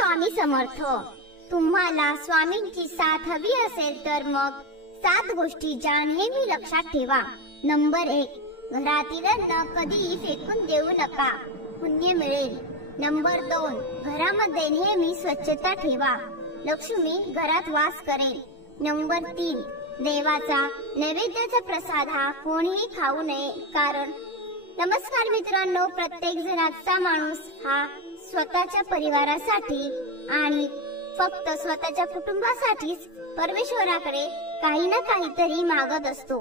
स्वामी समर्थ। तुम्हाला स्वामींची साथ हवी असेल तर मग 7 गोष्टी ज्या नेहमी लक्षात ठेवा। नंबर 1, घरातील अन्न कधीही फेकून देऊ नका, पुण्य मिळेल। नंबर 2, घरामध्ये नेहमी स्वच्छता ठेवा, लक्ष्मी घरात वास करेल। नंबर 3, देवाचा नैवेद्याचा प्रसाद हा कोणीही खाऊ नये, कारण नमस्कार मित्रांनो, प्रत्येक जणाचा माणूस हा स्वतःच्या परिवारासाठी आणि फक्त स्वतःच्या कुटुंबासाठीच परमेश्वराकडे काही ना काहीतरी मागत असतो।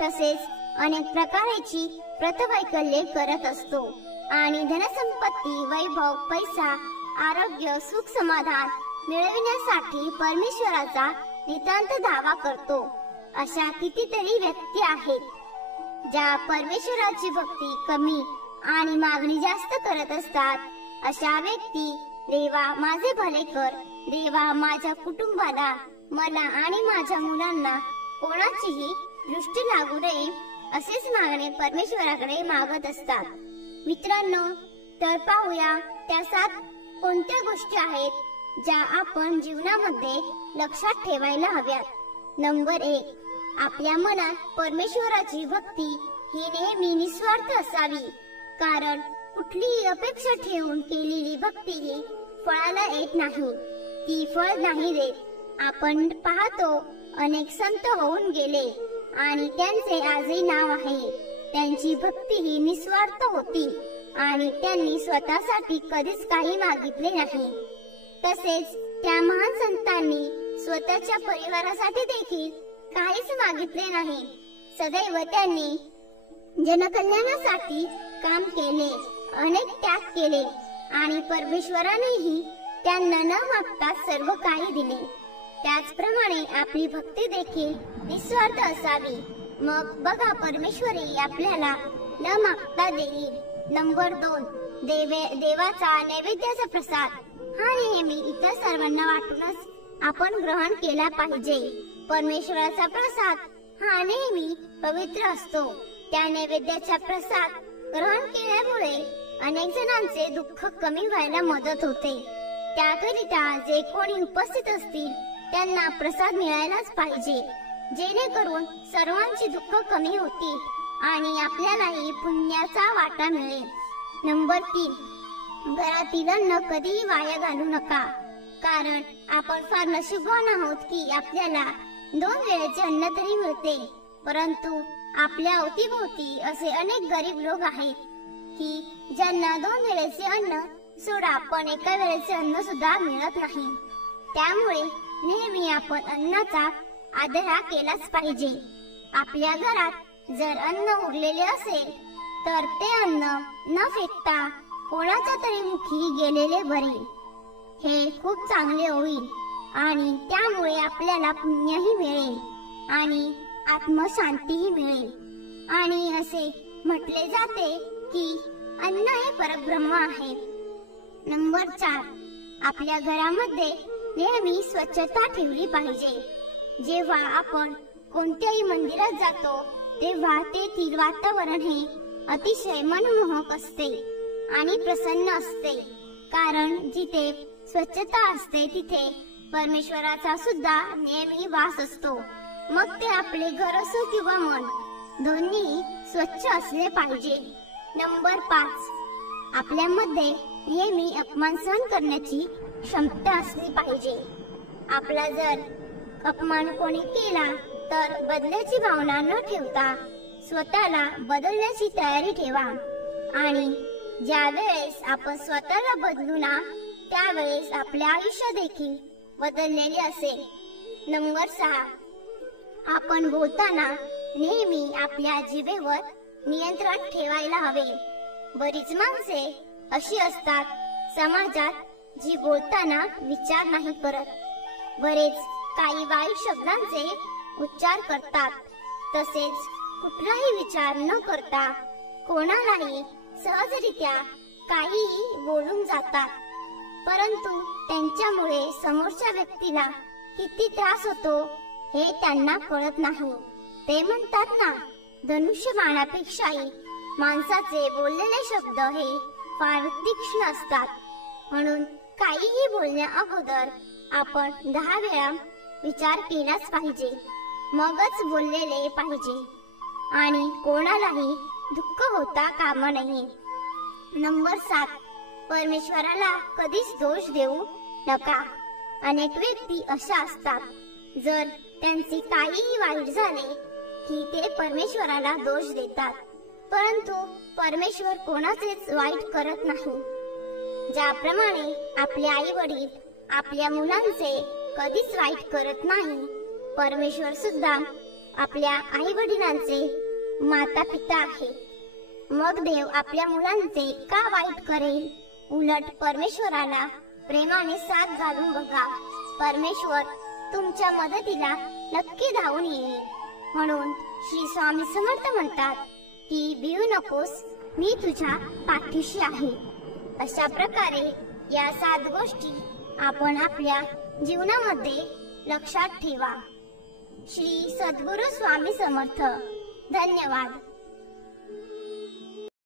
तसेच अनेक प्रकारची व्रतवैकल्ये करत असतो आणि धनसंपत्ती, वैभव, पैसा, आरोग्य, सुख, समाधान मिळविण्यासाठी परमेश्वराचा नितांत धावा करतो। अशा कितीतरी व्यक्ती आहेत ज्या परमेश्वराची भक्ती कमी आणि मागणी जास्त करत असतात। अशा व्यक्ती, देवा माझे भले कर, देवा माझ्या कुटुंबाला, मला आणि माझ्या मुलांना कोणाचीही दृष्टी लागू नये असेच मागणे परमेश्वराकडे मागत असतात। मित्रांनो, तर पाहूया त्या 7 कोणत्या गोष्टी आहेत ज्या आपण जीवनामध्ये लक्षात ठेवायला हव्यात। नंबर 1, आपल्या मनात परमेश्वराची भक्ती ही नेहमी निस्वार्थ असावी, कारण कुठलीही अपेक्षा ठेवून केलेली भक्ती ही फळाला येत नाही, ती फळ नाही देत। आपण पाहतो अनेक संत होऊन गेले आणि त्यांचे आजही नाव आहे। त्यांची भक्ती ही निस्वार्थ होती आणि त्यांनी स्वतःसाठी कधीच काही मागितले नाही। तसेच त्या महान संतांनी स्वतःच्या परिवारासाठी देखील काहीच मागितले नाही। सदैव त्यांनी जनकल्याणासाठी काम केले, अनेक त्याग केले आणि परमेश्वरानेही त्यांना न मागता सर्व काही दिले। त्याचप्रमाणे आपली भक्ती देखील निस्वार्थ असावी, मग बघा परमेश्वरही आपल्याला न मागता देईल। नंबर 2, देवाचा नैवेद्याचा प्रसाद हा नेहमी इतर सर्वांना वाटूनच आपण ग्रहण केला पाहिजे। परमेश्वराचा प्रसाद हा नेहमी पवित्र असतो। त्या नैवेद्याचा प्रसाद ग्रहण केल्यामुळे अनेक जणांचे दुःख कमी व्हायला मदत होते। त्याकरिता जे कोणी उपस्थित असतील त्यांना प्रसाद मिळायलाच पाहिजे, जेणेकरून सर्वांची दुःख कमी होतील आणि आपल्यालाही पुण्याचा वाटा मिळेल। नंबर 3, घरातील अन्न कधीही वाया घालू नका, कारण आपण फार नशीबवान आहोत की आपल्याला 2 वेळेचे अन्न तरी मिळते, परंतु आपल्या अवतीभोवती असे अनेक गरीब लोक आहेत की ज्यांना 2 वेळेचे अन्न सोडा पण एका वेळेचे अन्न सुद्धा मिळत नाही। त्यामुळे नेहमी आपण अन्नाचा आदर केलाच पाहिजे। आपल्या घरात जर अन्न उरलेले असेल तर ते अन्न न फेकता कोणाच्या तरी मुखी गेलेले बरे, हे खूप चांगले होईल आणि त्यामुळे आपल्याला पुण्यही मिळेल आणि आत्मशांतीही मिळेल। आणि असे म्हटले जाते की अन्न हे परब्रह्म आहे। नंबर 4, आपल्या घरामध्ये नेहमी स्वच्छता ठेवली पाहिजे। जेव्हा आपण कोणत्याही मंदिरात जातो तेव्हा तेथील वातावरण हे अतिशय मनमोहक असते आणि प्रसन्न असते, कारण जिथे स्वच्छता असते तिथे परमेश्वराचा सुद्धा नेहमी वास असतो। मग ते आपले घर असो किंवा मन, दोन्ही स्वच्छ असले पाहिजे। नंबर 5, आपल्यामध्ये नेहमी अपमान सहन करण्याची क्षमता असली पाहिजे। आपला जर अपमान कोणी केला तर बदल्याची भावना न ठेवता स्वतःला बदलण्याची तयारी ठेवा आणि ज्या वेळेस आपण स्वतःला बदलू ना त्यावेळेस आपले आयुष्य देखील बदललेले असेल। नंबर 6, आपण बोलताना नेहमी आपल्या जिभेवर नियंत्रण ठेवायला हवे। बरीच माणसे अशी असतात समाजात जी बोलताना विचार नाही करत, बरेच काही वाईट शब्दांचे उच्चार करतात, तसेच कुठलाही विचार न करता कोणालाही सहजरित्या काहीही बोलून जातात, परंतु त्यांच्यामुळे समोरच्या व्यक्तीला किती त्रास होतो हे त्यांना कळत नाही। ते म्हणतात ना, धनुष्यबाणापेक्षाही माणसाचे बोललेले शब्द हे फार तीक्ष्ण असतात, म्हणून काहीही बोलण्या अगोदर आपण 10 वेळा विचार केलाच पाहिजे, मगच बोललेले पाहिजे आणि कोणालाही दुःख होता कामा नये. नंबर 7, परमेश्वराला कधीच दोष देऊ नका. अनेक व्यक्ती अशा असतात, जर त्यांचे काहीही वाईट झाले की ते परमेश्वराला दोष देतात, परंतु परमेश्वर कोणाचेच वाईट करत नाही. ज्याप्रमाणे आपले आई वडील आपल्या मुलांचे कधीच वाईट करत नाही, परमेश्वर सुद्धा आपल्या आई वडिलांचे माता पिता आहे. मग देव आपल्या मुलांचे का वाईट करेल? उलट परमेश्वराला प्रेमाने साथ घालून बघा. परमेश्वर तुमच्या मदतीला नक्की धावून येईल. म्हणून श्री स्वामी समर्थ म्हणतात की भिवू नकोस, मी तुझ्या पाठीशी आहे. अशा प्रकारे या 7 गोष्टी आपण आपल्या जीवनामध्ये लक्षात ठेवा. श्री सद्गुरु स्वामी समर्थ. धन्यवाद.